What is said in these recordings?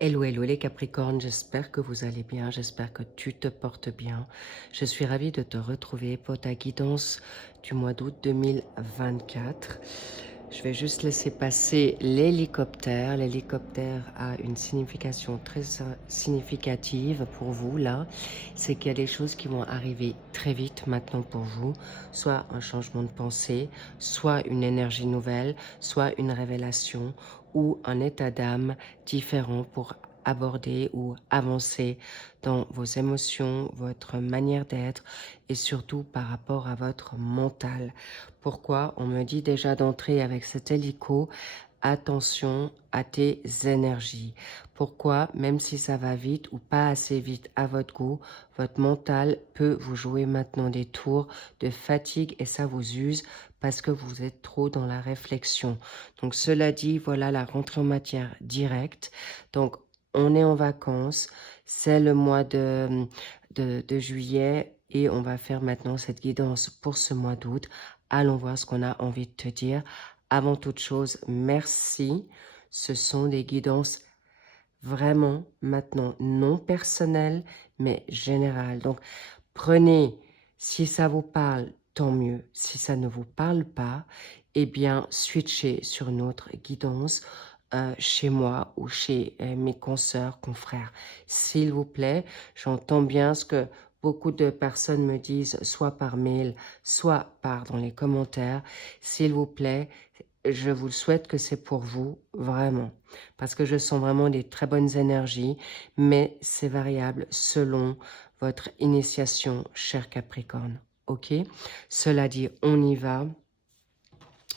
Hello, hello les Capricornes, j'espère que vous allez bien, j'espère que tu te portes bien. Je suis ravie de te retrouver pour ta guidance du mois d'août 2024. Je vais juste laisser passer l'hélicoptère. L'hélicoptère a une signification très significative pour vous là. C'est qu'il y a des choses qui vont arriver très vite maintenant pour vous. Soit un changement de pensée, soit une énergie nouvelle, soit une révélation ou un état d'âme différent pour aborder ou avancer dans vos émotions, votre manière d'être et surtout par rapport à votre mental. Pourquoi? On me dit déjà d'entrer avec cet hélico, attention à tes énergies. Pourquoi? Même si ça va vite ou pas assez vite à votre goût, votre mental peut vous jouer maintenant des tours de fatigue et ça vous use parce que vous êtes trop dans la réflexion. Donc cela dit, voilà la rentrée en matière directe. Donc on est en vacances, c'est le mois de juillet et on va faire maintenant cette guidance pour ce mois d'août. Allons voir ce qu'on a envie de te dire. Avant toute chose, merci. Ce sont des guidances vraiment maintenant non personnelles, mais générales. Donc, prenez, si ça vous parle, tant mieux. Si ça ne vous parle pas, eh bien, switchez sur une autre guidance chez moi ou chez mes consoeurs, confrères. S'il vous plaît, j'entends bien ce que beaucoup de personnes me disent, soit par mail, soit par dans les commentaires. S'il vous plaît, je vous le souhaite que c'est pour vous, vraiment. Parce que je sens vraiment des très bonnes énergies, mais c'est variable selon votre initiation, cher Capricorne. Ok? Cela dit, on y va.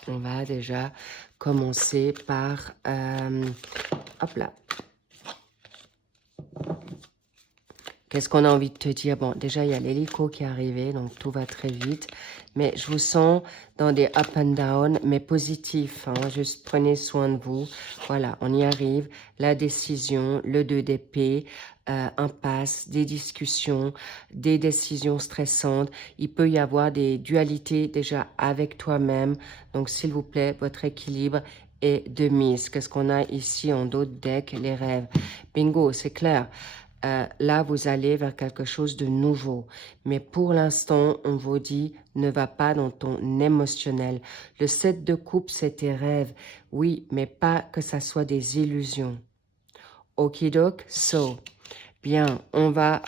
On va déjà commencer par... hop là. Qu'est-ce qu'on a envie de te dire? Bon, déjà, il y a l'hélico qui est arrivé, donc tout va très vite. Mais je vous sens dans des up and down, mais positifs. Hein, juste prenez soin de vous. Voilà, on y arrive. La décision, le 2 d'épée, impasse, des discussions, des décisions stressantes. Il peut y avoir des dualités déjà avec toi-même. Donc, s'il vous plaît, votre équilibre est de mise. Qu'est-ce qu'on a ici en d'autres decks? Les rêves. Bingo, c'est clair. Là, vous allez vers quelque chose de nouveau. Mais pour l'instant, on vous dit, ne va pas dans ton émotionnel. Le 7 de coupe, c'est tes rêves. Oui, mais pas que ça soit des illusions. Okidok, so. Bien, on va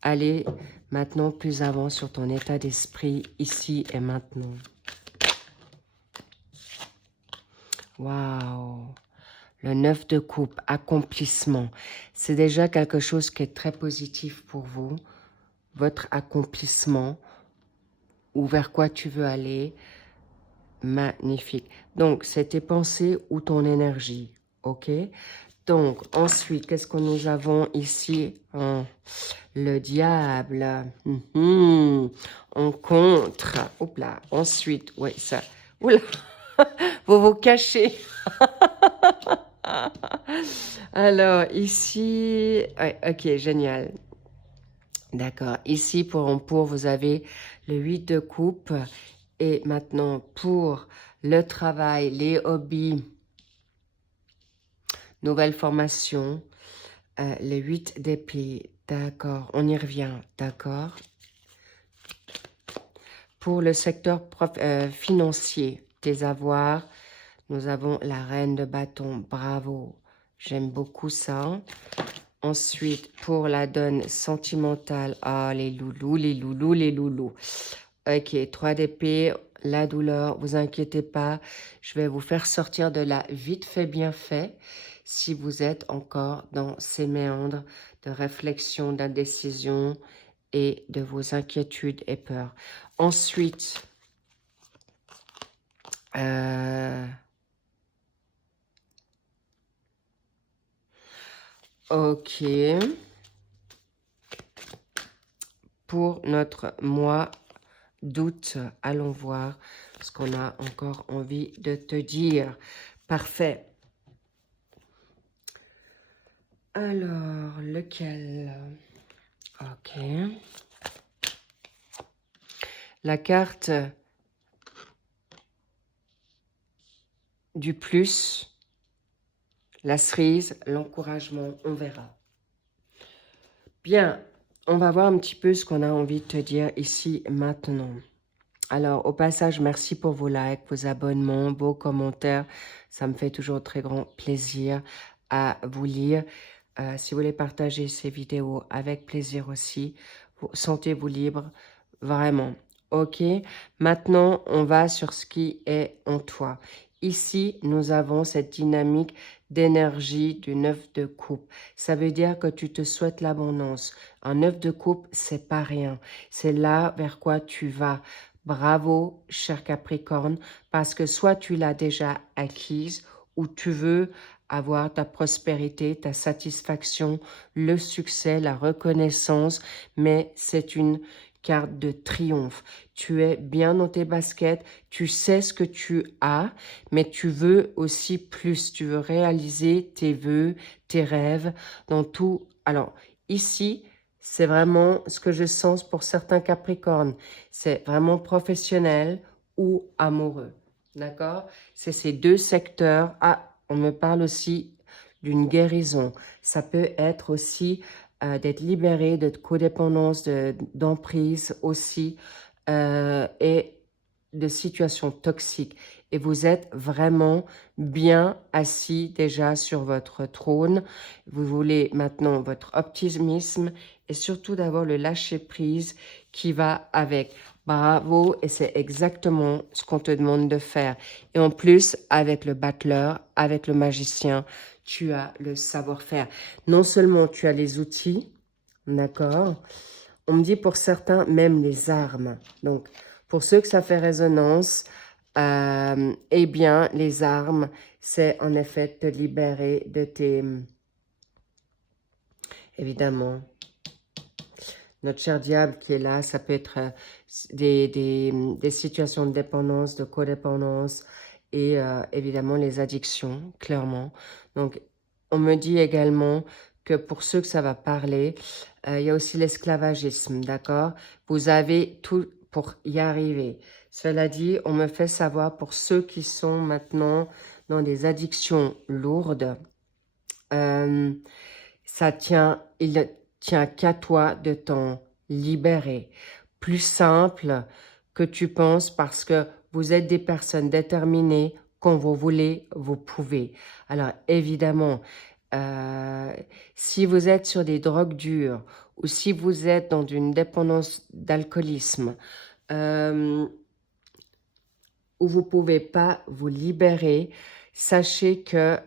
aller maintenant plus avant sur ton état d'esprit, ici et maintenant. Waouh! Le 9 de coupe, accomplissement. C'est déjà quelque chose qui est très positif pour vous. Votre accomplissement ou vers quoi tu veux aller. Magnifique. Donc, c'est tes pensées ou ton énergie. OK? Donc, ensuite, qu'est-ce que nous avons ici? Oh, le diable. On contre. Oups là. Ensuite, oui, ça. Oula. Vous vous cachez. Alors, ici... Ouais, ok, génial. D'accord. Ici, pour vous avez le 8 de coupe. Et maintenant, pour le travail, les hobbies, nouvelle formation, le 8 d'épée. D'accord. On y revient. D'accord. Pour le secteur financier, tes avoirs, nous avons la reine de bâton. Bravo. J'aime beaucoup ça. Ensuite, pour la donne sentimentale, ah, les loulous, les loulous, les loulous. Ok, 3 d'épée, la douleur, vous inquiétez pas. Je vais vous faire sortir de la vite fait, bien fait, si vous êtes encore dans ces méandres de réflexion, d'indécision et de vos inquiétudes et peurs. Ensuite, ok, pour notre mois d'août, allons voir ce qu'on a encore envie de te dire. Parfait. Alors, lequel? Ok. La carte du plus, la cerise, l'encouragement, on verra. Bien, on va voir un petit peu ce qu'on a envie de te dire ici maintenant. Alors, au passage, merci pour vos likes, vos abonnements, vos commentaires. Ça me fait toujours très grand plaisir à vous lire. Si vous voulez partager ces vidéos, avec plaisir aussi. Sentez-vous libre, vraiment. Ok, maintenant, on va sur ce qui est en toi. Ici, nous avons cette dynamique d'énergie du 9 de coupe. Ça veut dire que tu te souhaites l'abondance. Un 9 de coupe, c'est pas rien. C'est là vers quoi tu vas. Bravo, cher Capricorne, parce que soit tu l'as déjà acquise ou tu veux avoir ta prospérité, ta satisfaction, le succès, la reconnaissance, mais c'est une carte de triomphe. Tu es bien dans tes baskets, tu sais ce que tu as, mais tu veux aussi plus. Tu veux réaliser tes vœux, tes rêves, dans tout. Alors, ici, c'est vraiment ce que je sens pour certains Capricornes. C'est vraiment professionnel ou amoureux. D'accord? C'est ces deux secteurs. Ah, on me parle aussi d'une guérison. Ça peut être aussi d'être libéré de codépendance, d'emprise aussi, et de situations toxiques. Et vous êtes vraiment bien assis déjà sur votre trône. Vous voulez maintenant votre optimisme et surtout d'avoir le lâcher-prise qui va avec. Bravo, et c'est exactement ce qu'on te demande de faire. Et en plus, avec le battleur, avec le magicien, tu as le savoir-faire. Non seulement tu as les outils, d'accord? On me dit pour certains, même les armes. Donc, pour ceux que ça fait résonance, eh bien, les armes, c'est en effet te libérer de tes... Évidemment, notre cher diable qui est là, ça peut être des situations de dépendance, de codépendance et évidemment les addictions, clairement. Donc, on me dit également que pour ceux que ça va parler, il y a aussi l'esclavagisme, d'accord? Vous avez tout pour y arriver. Cela dit, on me fait savoir pour ceux qui sont maintenant dans des addictions lourdes, ça tient, il ne tient qu'à toi de t'en libérer. Plus simple que tu penses parce que vous êtes des personnes déterminées. Quand vous voulez, vous pouvez. Alors évidemment, si vous êtes sur des drogues dures ou si vous êtes dans une dépendance d'alcoolisme, où vous ne pouvez pas vous libérer, sachez que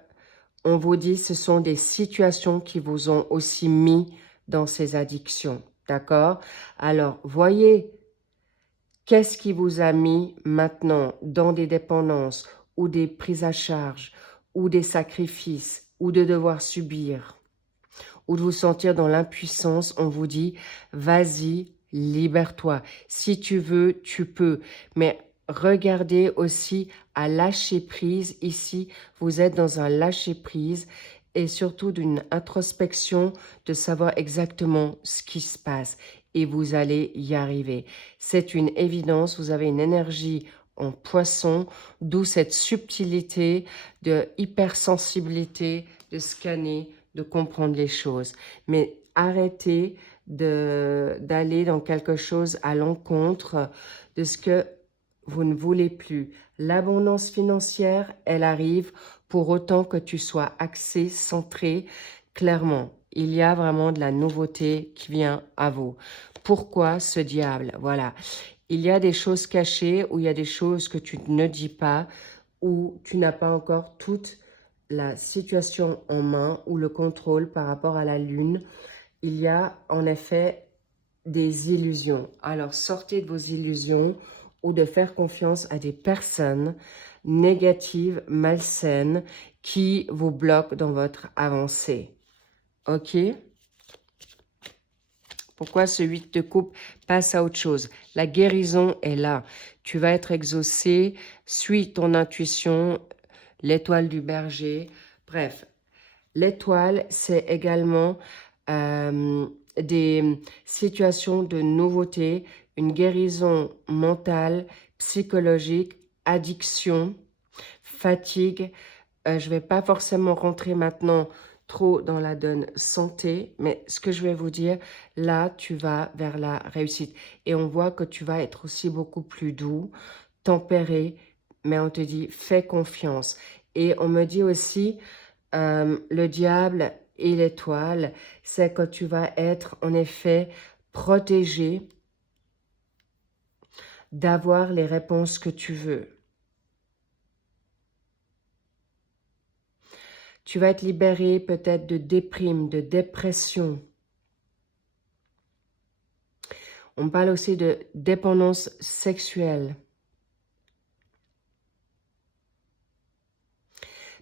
on vous dit ce sont des situations qui vous ont aussi mis dans ces addictions, d'accord? Alors, voyez, qu'est-ce qui vous a mis maintenant dans des dépendances ou des prises à charge ou des sacrifices ou de devoir subir ou de vous sentir dans l'impuissance? On vous dit, vas-y, libère-toi. Si tu veux, tu peux. Mais regardez aussi à lâcher prise. Ici, vous êtes dans un lâcher prise et surtout d'une introspection de savoir exactement ce qui se passe. Et vous allez y arriver. C'est une évidence. Vous avez une énergie en poisson, d'où cette subtilité de hypersensibilité, de scanner, de comprendre les choses. Mais arrêtez d'aller dans quelque chose à l'encontre de ce que vous ne voulez plus. L'abondance financière, elle arrive pour autant que tu sois axé, centré. Clairement, il y a vraiment de la nouveauté qui vient à vous. Pourquoi ce diable? Voilà. Il y a des choses cachées ou il y a des choses que tu ne dis pas ou tu n'as pas encore toute la situation en main ou le contrôle par rapport à la lune. Il y a en effet des illusions. Alors sortez de vos illusions ou de faire confiance à des personnes négatives, malsaines, qui vous bloquent dans votre avancée. Ok? Pourquoi ce 8 de coupe passe à autre chose? La guérison est là. Tu vas être exaucé. Suis ton intuition, l'étoile du berger. Bref, l'étoile, c'est également des situations de nouveauté, une guérison mentale, psychologique, addiction, fatigue, Je ne vais pas forcément rentrer maintenant trop dans la donne santé, mais ce que je vais vous dire, là, tu vas vers la réussite. Et on voit que tu vas être aussi beaucoup plus doux, tempéré, mais on te dit, fais confiance. Et on me dit aussi, le diable et l'étoile, c'est que tu vas être en effet protégé d'avoir les réponses que tu veux. Tu vas être libéré peut-être de déprime, de dépression. On parle aussi de dépendance sexuelle.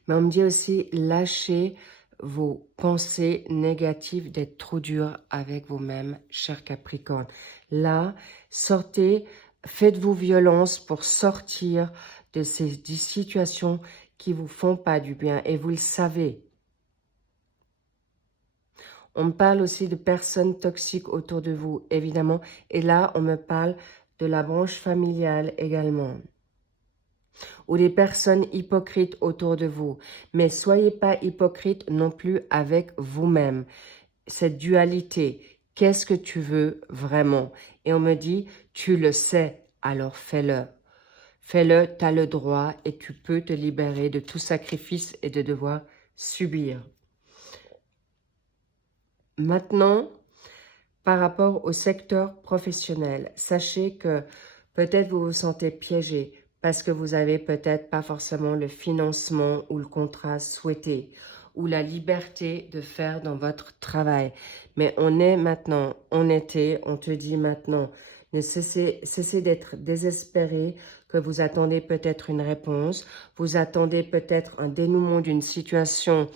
Mais on me dit aussi lâcher vos pensées négatives, d'être trop dur avec vous-même, cher Capricorne. Là, sortez, faites-vous violence pour sortir de ces situations qui ne vous font pas du bien. Et vous le savez. On me parle aussi de personnes toxiques autour de vous, évidemment. Et là, on me parle de la branche familiale également. Ou des personnes hypocrites autour de vous. Mais soyez pas hypocrite non plus avec vous-même. Cette dualité, qu'est-ce que tu veux vraiment? Et on me dit, tu le sais, alors fais-le. Fais-le, tu as le droit et tu peux te libérer de tout sacrifice et de devoir subir. Maintenant, par rapport au secteur professionnel, sachez que peut-être vous vous sentez piégé parce que vous avez peut-être pas forcément le financement ou le contrat souhaité ou la liberté de faire dans votre travail. Mais on est maintenant en été, on te dit maintenant, ne cessez d'être désespéré, que vous attendez peut-être une réponse, vous attendez peut-être un dénouement d'une situation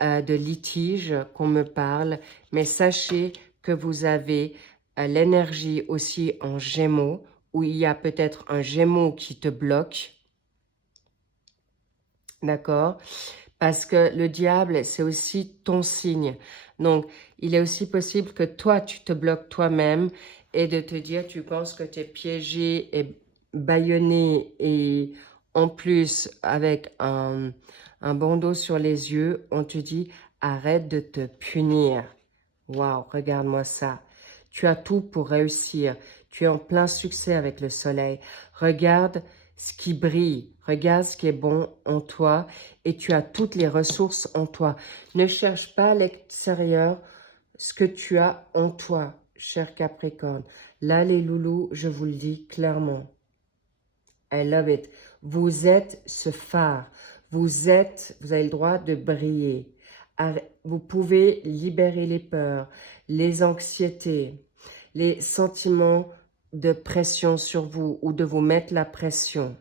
de litige qu'on me parle, mais sachez que vous avez l'énergie aussi en Gémeaux, où il y a peut-être un Gémeaux qui te bloque, d'accord? Parce que le diable, c'est aussi ton signe. Donc, il est aussi possible que toi, tu te bloques toi-même et de te dire, tu penses que tu es piégé et bâillonné et en plus avec un bandeau sur les yeux, on te dit, arrête de te punir. Waouh, regarde-moi ça. Tu as tout pour réussir. Tu es en plein succès avec le soleil. Regarde ce qui brille. Regarde ce qui est bon en toi et tu as toutes les ressources en toi. Ne cherche pas à l'extérieur ce que tu as en toi, cher Capricorne. Là, les loulous, je vous le dis clairement. I love it. Vous êtes ce phare. Vous avez le droit de briller. Vous pouvez libérer les peurs, les anxiétés, les sentiments de pression sur vous ou de vous mettre la pression.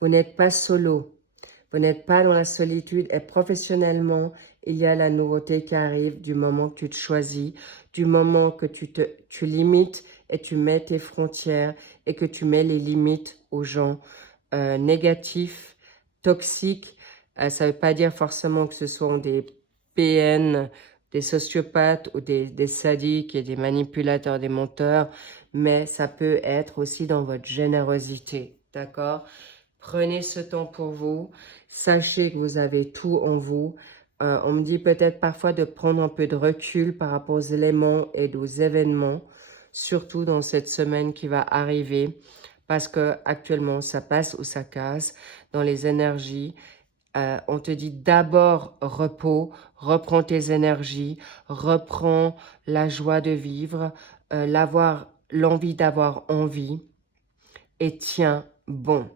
Vous n'êtes pas solo. Vous n'êtes pas dans la solitude et professionnellement, il y a la nouveauté qui arrive du moment que tu te choisis, du moment que tu limites et tu mets tes frontières et que tu mets les limites aux gens négatifs, toxiques. Ça ne veut pas dire forcément que ce sont des PN, des sociopathes ou des sadiques et des manipulateurs, des menteurs, mais ça peut être aussi dans votre générosité, d'accord? Prenez ce temps pour vous. Sachez que vous avez tout en vous. On me dit peut-être parfois de prendre un peu de recul par rapport aux éléments et aux événements, surtout dans cette semaine qui va arriver, parce que actuellement ça passe ou ça casse dans les énergies. On te dit d'abord repos, reprends tes énergies, reprends la joie de vivre, l'envie d'avoir envie et tiens bon.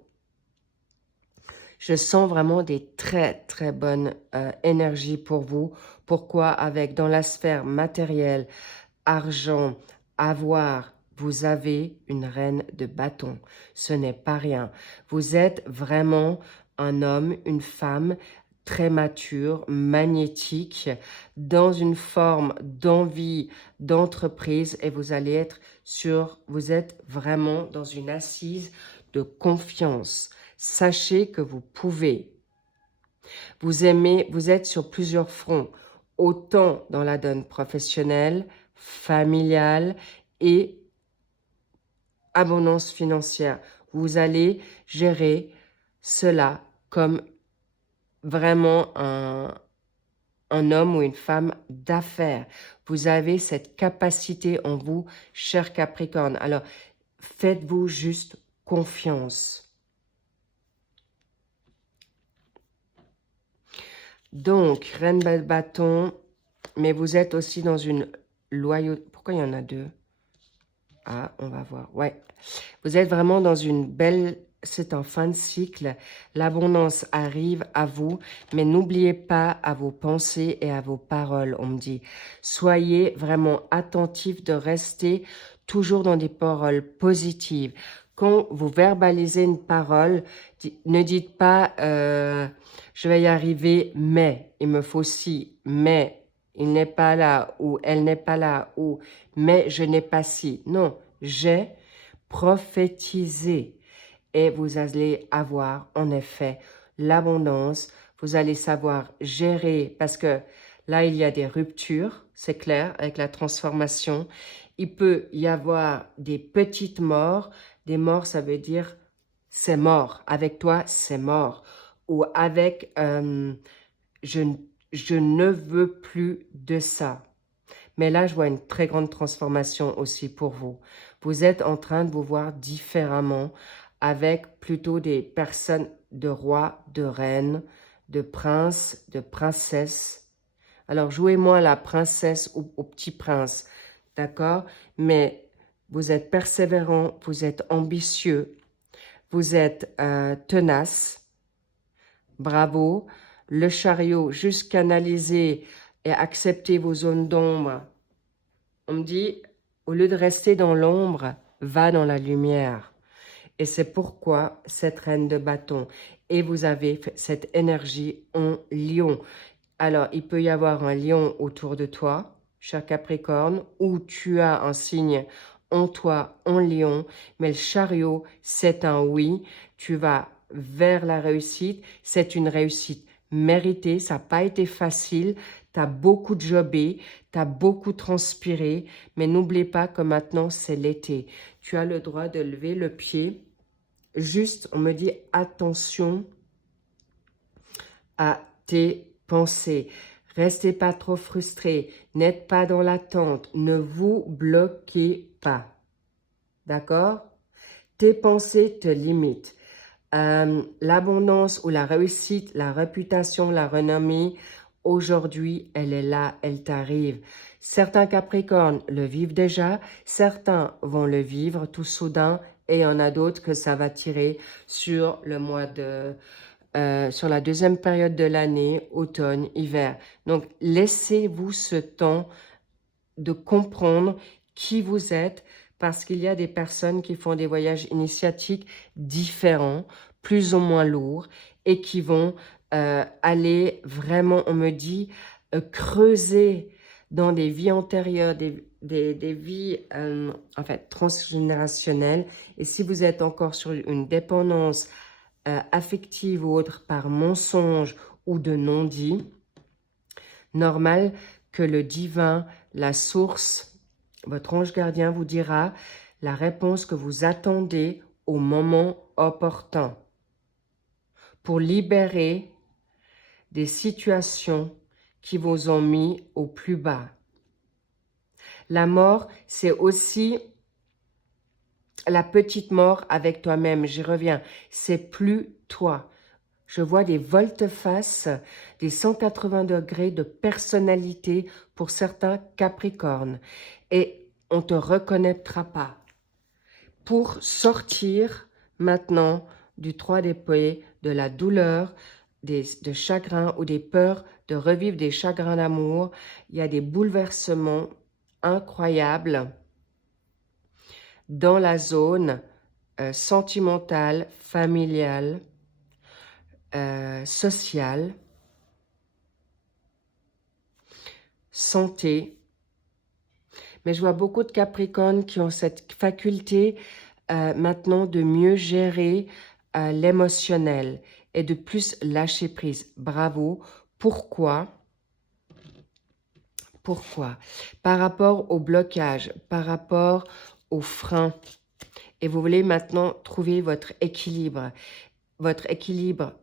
Je sens vraiment des très, très bonnes énergies pour vous. Pourquoi? Avec dans la sphère matérielle, argent, avoir, vous avez une reine de bâton. Ce n'est pas rien. Vous êtes vraiment un homme, une femme très mature, magnétique, dans une forme d'envie, d'entreprise et vous allez être vous êtes vraiment dans une assise de confiance. Sachez que vous pouvez. Vous êtes sur plusieurs fronts, autant dans la donne professionnelle, familiale et abondance financière. Vous allez gérer cela comme vraiment un homme ou une femme d'affaires. Vous avez cette capacité en vous, cher Capricorne. Alors, faites-vous juste confiance. Donc, Reine de bâton, mais vous êtes aussi dans une loyauté. Pourquoi il y en a deux? Ah, on va voir. Ouais. Vous êtes vraiment dans une belle... C'est en fin de cycle. L'abondance arrive à vous, mais n'oubliez pas à vos pensées et à vos paroles, on me dit. Soyez vraiment attentifs de rester toujours dans des paroles positives. Quand vous verbalisez une parole, ne dites pas je vais y arriver, mais il me faut ci, mais il n'est pas là, ou elle n'est pas là, ou mais je n'ai pas ci. Non, j'ai prophétisé. Et vous allez avoir, en effet, l'abondance. Vous allez savoir gérer, parce que là, il y a des ruptures, c'est clair, avec la transformation. Il peut y avoir des petites morts. Des morts, ça veut dire c'est mort. Avec toi, c'est mort. Ou avec je, je ne veux plus de ça. Mais là, je vois une très grande transformation aussi pour vous. Vous êtes en train de vous voir différemment avec plutôt des personnes de rois, de reines, de princes, de princesses. Alors, jouez-moi la princesse ou au petit prince, d'accord? Mais vous êtes persévérant, vous êtes ambitieux, vous êtes tenace. Bravo. Le chariot, juste canaliser et accepter vos zones d'ombre. On me dit, au lieu de rester dans l'ombre, va dans la lumière. Et c'est pourquoi cette reine de bâton. Et vous avez cette énergie en lion. Alors, il peut y avoir un lion autour de toi, cher Capricorne, ou tu as un signe en toi, en lion. Mais le chariot, c'est un oui. Tu vas vers la réussite. C'est une réussite méritée. Ça n'a pas été facile. Tu as beaucoup jobé, tu as beaucoup transpiré. Mais n'oublie pas que maintenant, c'est l'été. Tu as le droit de lever le pied. Juste, on me dit attention à tes pensées. Restez pas trop frustrés. N'êtes pas dans l'attente. Ne vous bloquez pas. D'accord? Tes pensées te limitent. L'abondance ou la réussite, la réputation, la renommée, aujourd'hui, elle est là, elle t'arrive. Certains Capricornes le vivent déjà, certains vont le vivre tout soudain, et il y en a d'autres que ça va tirer sur le mois de... sur la deuxième période de l'année, automne, hiver. Donc, laissez-vous ce temps de comprendre qui vous êtes, parce qu'il y a des personnes qui font des voyages initiatiques différents, plus ou moins lourds, et qui vont aller vraiment, on me dit, creuser dans des vies antérieures, des vies en fait transgénérationnelles. Et si vous êtes encore sur une dépendance affective ou autre par mensonge ou de non-dit, normal que le divin, la source, votre ange gardien vous dira la réponse que vous attendez au moment opportun pour libérer des situations qui vous ont mis au plus bas. La mort, c'est aussi la petite mort avec toi-même. J'y reviens. C'est plus toi. Je vois des volte-face, des 180 degrés de personnalité pour certains Capricornes. Et on ne te reconnaîtra pas. Pour sortir maintenant du 3 d'épée, de la douleur, de chagrin ou des peurs, de revivre des chagrins d'amour, il y a des bouleversements incroyables dans la zone sentimentale, familiale, sociale, santé. Mais je vois beaucoup de Capricornes qui ont cette faculté maintenant de mieux gérer l'émotionnel et de plus lâcher prise. Bravo. Pourquoi? Pourquoi? Par rapport au blocage, par rapport aux freins et vous voulez maintenant trouver votre équilibre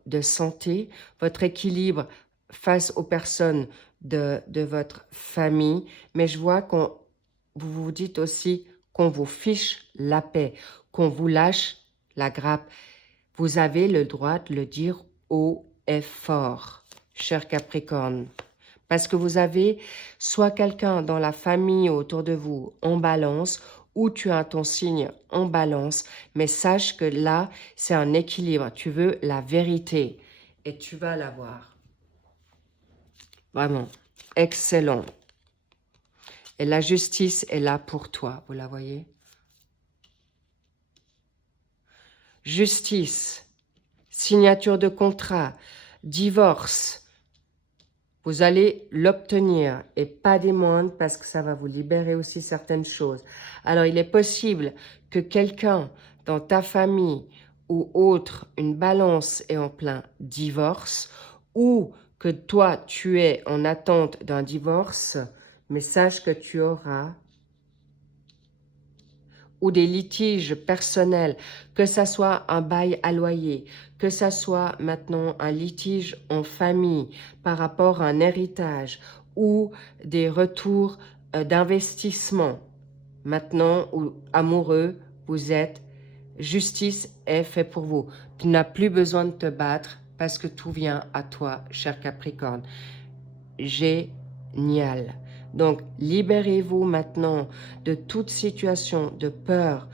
de santé, votre équilibre face aux personnes de votre famille. Mais je vois qu'on vous vous dites aussi qu'on vous fiche la paix, qu'on vous lâche la grappe. Vous avez le droit de le dire haut et fort, cher Capricorne. Parce que vous avez soit quelqu'un dans la famille autour de vous en balance, ou tu as ton signe en balance, mais sache que là, c'est un équilibre. Tu veux la vérité et tu vas l'avoir. Vraiment, excellent. Et la justice est là pour toi, vous la voyez? Justice, signature de contrat, divorce. Vous allez l'obtenir et pas des moindres parce que ça va vous libérer aussi certaines choses. Alors, il est possible que quelqu'un dans ta famille ou autre, une balance est en plein divorce ou que toi, tu es en attente d'un divorce, mais sache que tu auras ou des litiges personnels, que ça soit un bail à loyer, que ça soit maintenant un litige en famille par rapport à un héritage ou des retours d'investissement. Maintenant, ou amoureux, vous êtes, justice est fait pour vous. Tu n'as plus besoin de te battre parce que tout vient à toi, cher Capricorne. Génial. Donc, libérez-vous maintenant de toute situation de peur,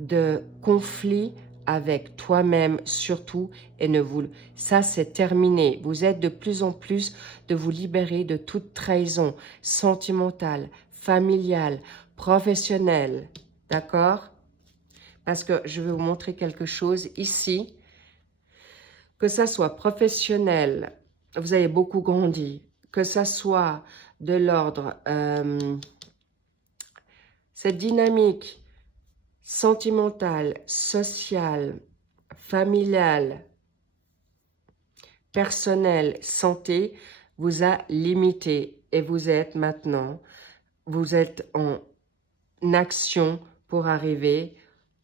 de conflit avec toi-même surtout, et ne vous... Ça, c'est terminé. Vous êtes de plus en plus de vous libérer de toute trahison sentimentale, familiale, professionnelle. D'accord? Parce que je vais vous montrer quelque chose ici. Que ça soit professionnel, vous avez beaucoup grandi, que ça soit de l'ordre, cette dynamique sentimentale, sociale, familiale, personnelle, santé, vous a limité et vous êtes maintenant, vous êtes en action pour arriver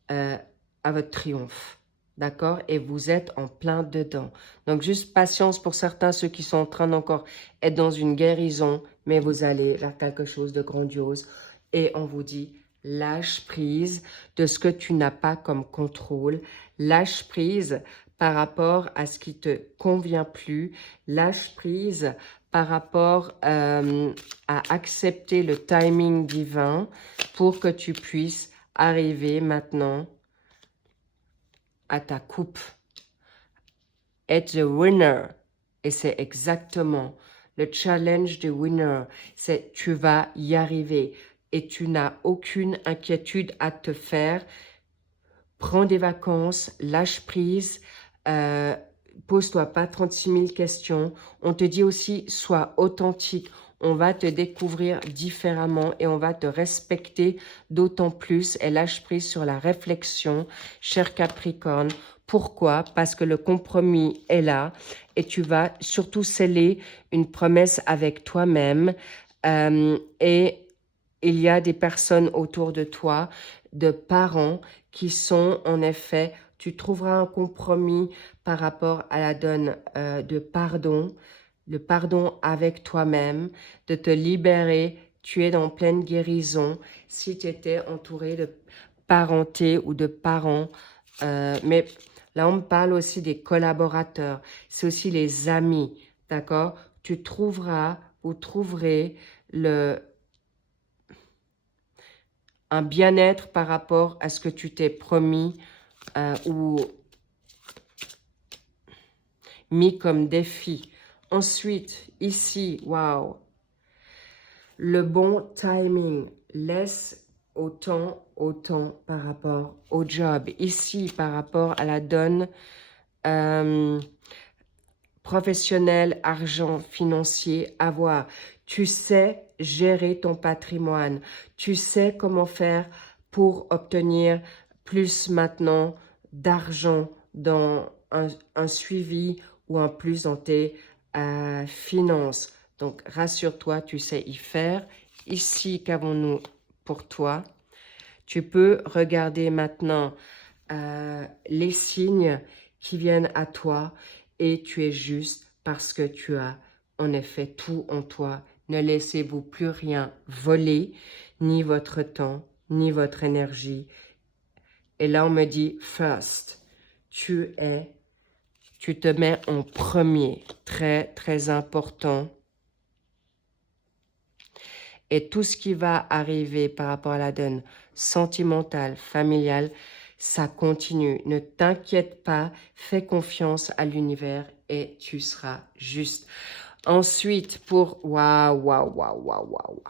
à votre triomphe. D'accord? Et vous êtes en plein dedans. Donc, juste patience pour certains, ceux qui sont en train d'encore être dans une guérison, mais vous allez vers quelque chose de grandiose. Et on vous dit, lâche prise de ce que tu n'as pas comme contrôle. Lâche prise par rapport à ce qui te convient plus. Lâche prise par rapport à accepter le timing divin pour que tu puisses arriver maintenant à ta coupe. Être the winner. Et c'est exactement le challenge du winner. C'est tu vas y arriver et tu n'as aucune inquiétude à te faire. Prends des vacances, lâche prise, pose-toi pas 36 000 questions. On te dit aussi, sois authentique. On va te découvrir différemment et on va te respecter d'autant plus. Et lâche prise sur la réflexion, cher Capricorne. Pourquoi? Parce que le compromis est là et tu vas surtout sceller une promesse avec toi-même. Et il y a des personnes autour de toi, de parents qui sont en effet, tu trouveras un compromis par rapport à la donne de pardon, le pardon avec toi-même, de te libérer. Tu es en pleine guérison si tu étais entouré de parenté ou de parents. Mais là, on me parle aussi des collaborateurs. C'est aussi les amis, d'accord? Tu trouveras, vous trouverez un bien-être par rapport à ce que tu t'es promis ou mis comme défi. Ensuite, ici, waouh, le bon timing. Laisse autant par rapport au job. Ici, par rapport à la donne professionnelle, argent, financier, avoir. Tu sais gérer ton patrimoine. Tu sais comment faire pour obtenir plus maintenant d'argent dans un suivi ou un plus dans tes finances. Donc, rassure-toi, tu sais y faire. Ici, qu'avons-nous pour toi? Tu peux regarder maintenant les signes qui viennent à toi et tu es juste parce que tu as en effet tout en toi. Ne laissez-vous plus rien voler, ni votre temps, ni votre énergie. Et là, on me dit first. Tu te mets en premier. Très, très important. Et tout ce qui va arriver par rapport à la donne sentimentale, familiale, ça continue. Ne t'inquiète pas, fais confiance à l'univers et tu seras juste. Ensuite, pour waouh.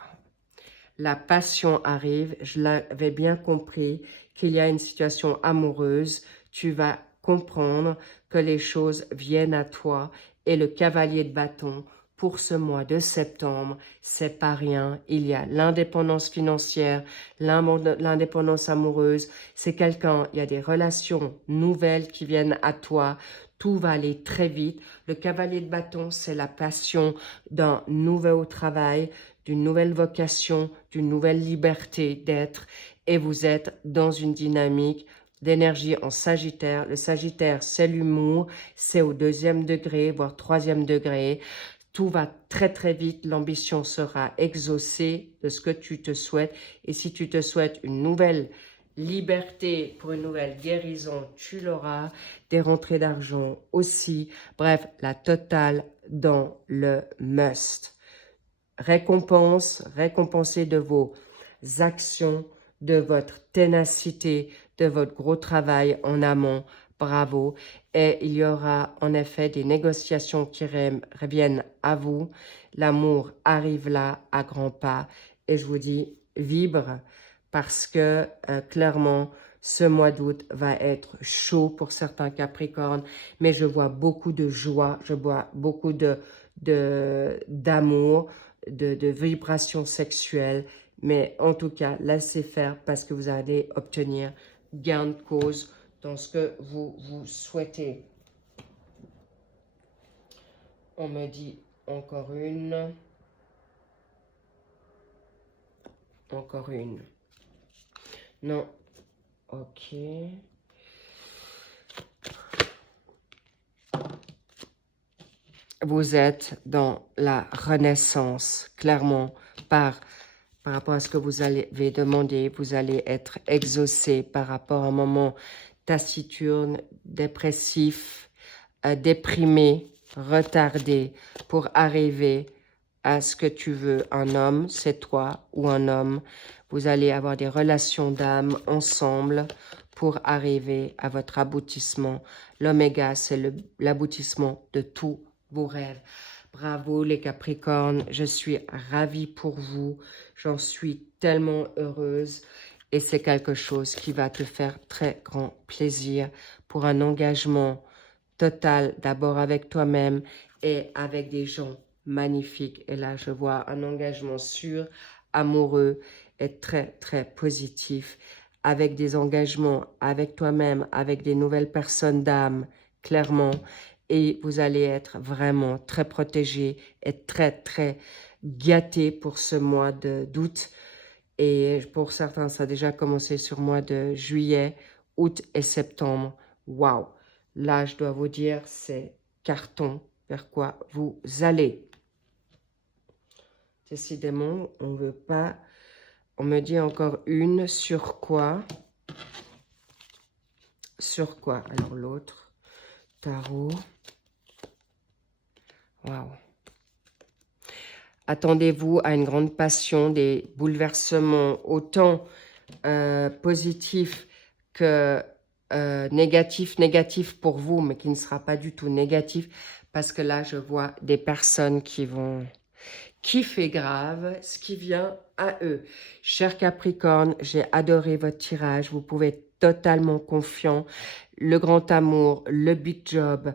La passion arrive, je l'avais bien compris qu'il y a une situation amoureuse, tu vas comprendre que les choses viennent à toi et le cavalier de bâton pour ce mois de septembre, c'est pas rien. Il y a l'indépendance financière, l'indépendance amoureuse, c'est quelqu'un, il y a des relations nouvelles qui viennent à toi, tout va aller très vite. Le cavalier de bâton, c'est la passion d'un nouveau travail, d'une nouvelle vocation, d'une nouvelle liberté d'être et vous êtes dans une dynamique d'énergie en Sagittaire. Le Sagittaire, c'est l'humour, c'est au 2e degré, voire 3e degré. Tout va très très vite, l'ambition sera exaucée de ce que tu te souhaites. Et si tu te souhaites une nouvelle liberté pour une nouvelle guérison, tu l'auras. Des rentrées d'argent aussi. Bref, la totale dans le must. Récompensez de vos actions, de votre ténacité, de votre gros travail en amont. Bravo. Et il y aura en effet des négociations qui reviennent à vous. L'amour arrive là à grands pas. Et je vous dis, vibre parce que clairement, ce mois d'août va être chaud pour certains Capricornes. Mais je vois beaucoup de joie, je vois beaucoup d'amour, de vibrations sexuelles, mais en tout cas, laissez faire parce que vous allez obtenir gain de cause dans ce que vous souhaitez. On me dit encore une. Encore une. Non. Ok. Vous êtes dans la renaissance, clairement, par rapport à ce que vous avez demandé, vous allez être exaucé par rapport à un moment taciturne, dépressif, déprimé, retardé, pour arriver à ce que tu veux. Un homme, c'est toi, ou un homme. Vous allez avoir des relations d'âme ensemble pour arriver à votre aboutissement. L'oméga, c'est l'aboutissement de tous vos rêves. Bravo les Capricornes, je suis ravie pour vous, j'en suis tellement heureuse et c'est quelque chose qui va te faire très grand plaisir pour un engagement total, d'abord avec toi-même et avec des gens magnifiques. Et là, je vois un engagement sûr, amoureux et très, très positif, avec des engagements avec toi-même, avec des nouvelles personnes d'âme, clairement. Et vous allez être vraiment très protégé et très, très gâté pour ce mois d'août. Et pour certains, ça a déjà commencé sur le mois de juillet, août et septembre. Waouh! Là, je dois vous dire, c'est carton vers quoi vous allez. Décidément, on ne veut pas... On me dit encore une. Sur quoi? Sur quoi? Alors, l'autre. Tarot. Waouh! Attendez-vous à une grande passion, des bouleversements autant positifs que négatifs pour vous, mais qui ne sera pas du tout négatif, parce que là, je vois des personnes qui vont kiffer grave ce qui vient à eux. Cher Capricorne, j'ai adoré votre tirage, vous pouvez être totalement confiant. Le grand amour, le big job,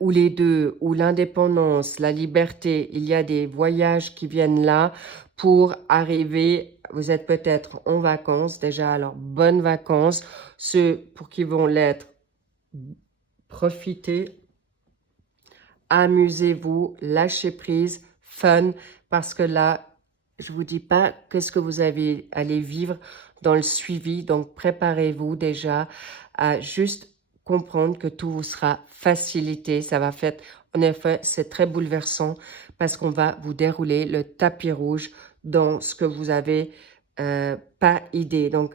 ou les deux, ou l'indépendance, la liberté, il y a des voyages qui viennent là pour arriver, vous êtes peut-être en vacances déjà, alors bonnes vacances, ceux pour qui vont l'être, profitez, amusez-vous, lâchez prise, fun, parce que là, je vous dis pas qu'est-ce que vous allez vivre dans le suivi. Donc, préparez-vous déjà à juste comprendre que tout vous sera facilité. Ça va faire, en effet, c'est très bouleversant parce qu'on va vous dérouler le tapis rouge dans ce que vous avez pas idée. Donc,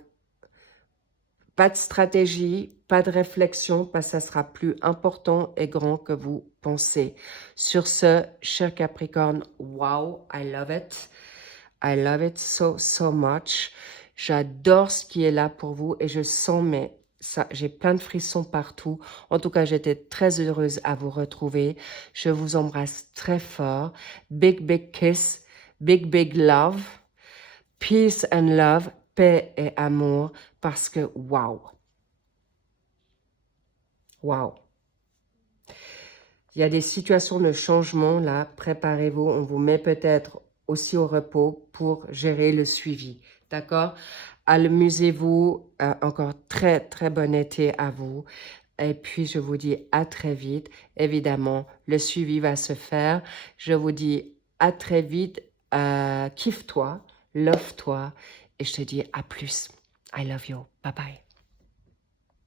pas de stratégie, pas de réflexion, parce que ça sera plus important et grand que vous pensez. Sur ce, cher Capricorne, wow, I love it. I love it so, so much. J'adore ce qui est là pour vous et je sens, mais ça, j'ai plein de frissons partout. En tout cas, j'étais très heureuse à vous retrouver. Je vous embrasse très fort. Big, big kiss. Big, big love. Peace and love. Paix et amour. Parce que, wow. Wow. Il y a des situations de changement là. Préparez-vous. On vous met peut-être aussi au repos pour gérer le suivi. D'accord? Amusez-vous. Encore très, très bon été à vous. Et puis, je vous dis à très vite. Évidemment, le suivi va se faire. Je vous dis à très vite. Kiffe-toi, love-toi. Et je te dis à plus. I love you. Bye bye.